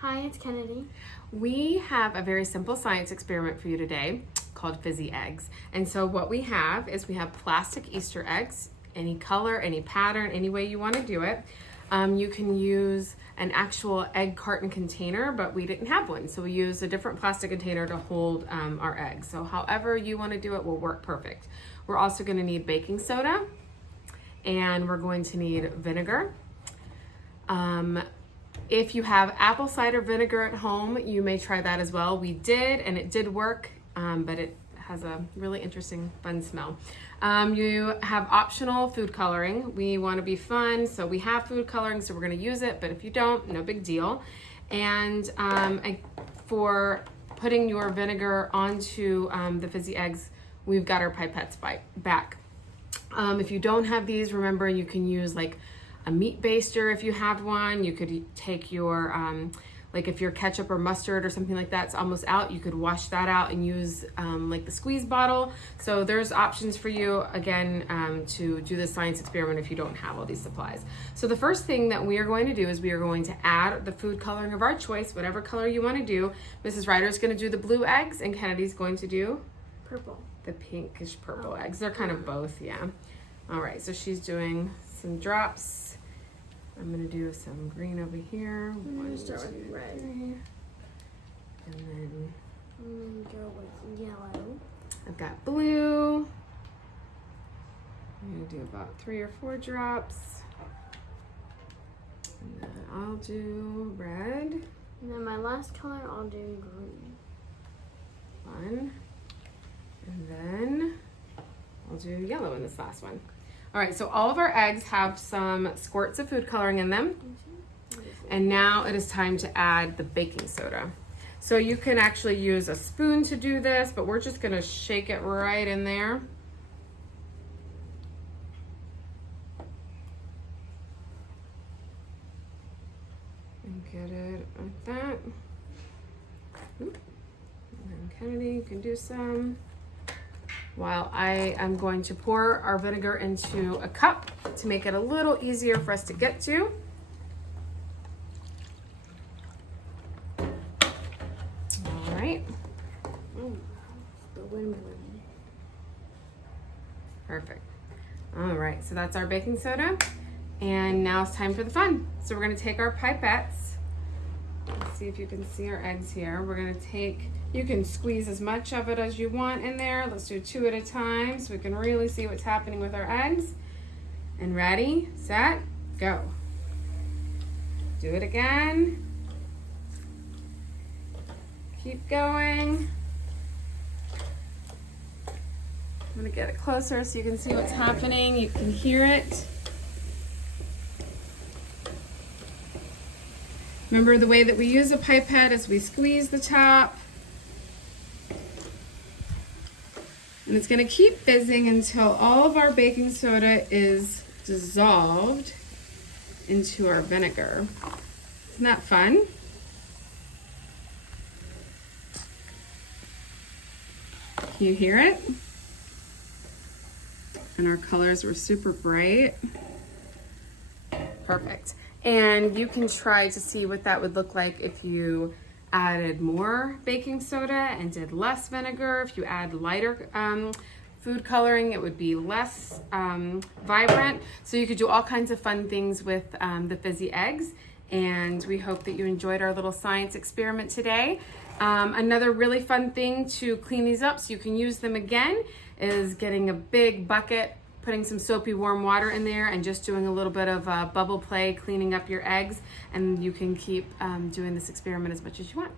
Hi, it's Kennedy. We have a very simple science experiment for you today called Fizzy eggs. And so what we have is we have plastic Easter eggs, any color, any pattern, any way you want to do it. You can use an actual egg carton container, but we didn't have one. So we used a different plastic container to hold our eggs. So however you want to do it will work perfect. We're also going to need baking soda, and we're going to need vinegar. If you have apple cider vinegar at home, you may try that as well. We did, and it did work, but it has a really interesting, fun smell. You have optional food coloring. We want to be fun, so we have food coloring, so we're going to use it, but if you don't, no big deal. And for putting your vinegar onto the Fizzy eggs, we've got our pipettes back. If you don't have these, remember you can use like a meat baster if you have one. You could take your like if your ketchup or mustard or something like that's almost out, you could wash that out and use like the squeeze bottle. So there's options for you again to do the science experiment if you don't have all these supplies. So the first thing that we are going to do is we are going to add the food coloring of our choice, whatever color you want to do. Mrs. Ryder is going to do the blue eggs and Kennedy's going to do Purple. the pinkish purple eggs. They're kind of both, yeah. All right, so she's doing some drops. I'm gonna do some green over here. I'm gonna start with red. 3. And then I'm gonna go with yellow. I've got blue. I'm gonna do about 3 or 4 drops. And then I'll do red. And then my last color, I'll do green. 1. And then I'll do yellow in this last one. All right, so all of our eggs have some squirts of food coloring in them. And now it is time to add the baking soda. So you can actually use a spoon to do this, but we're just gonna shake it right in there. And get it like that. Oop. And then Kennedy, you can do some. While I am going to pour our vinegar into a cup to make it a little easier for us to get to. All right. The windmill. Perfect. All right, so that's our baking soda. And now it's time for the fun. So we're gonna take our pipettes. Let's see if you can see our eggs here. We're gonna take, you can squeeze as much of it as you want in there. Let's do 2 at a time so we can really see what's happening with our eggs. And ready, set, go. Do it again. Keep going. I'm gonna get it closer so you can see what's happening. You can hear it. Remember the way that we use a pipette is we squeeze the top. And it's gonna keep fizzing until all of our baking soda is dissolved into our vinegar. Isn't that fun? Can you hear it? And our colors were super bright. Perfect. And you can try to see what that would look like if you added more baking soda and did less vinegar. If you add lighter food coloring, it would be less vibrant. So you could do all kinds of fun things with the Fizzy eggs. And we hope that you enjoyed our little science experiment today. Another really fun thing to clean these up so you can use them again is getting a big bucket, putting some soapy warm water in there and just doing a little bit of bubble play, cleaning up your eggs, and you can keep doing this experiment as much as you want.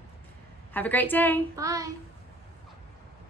Have a great day. Bye.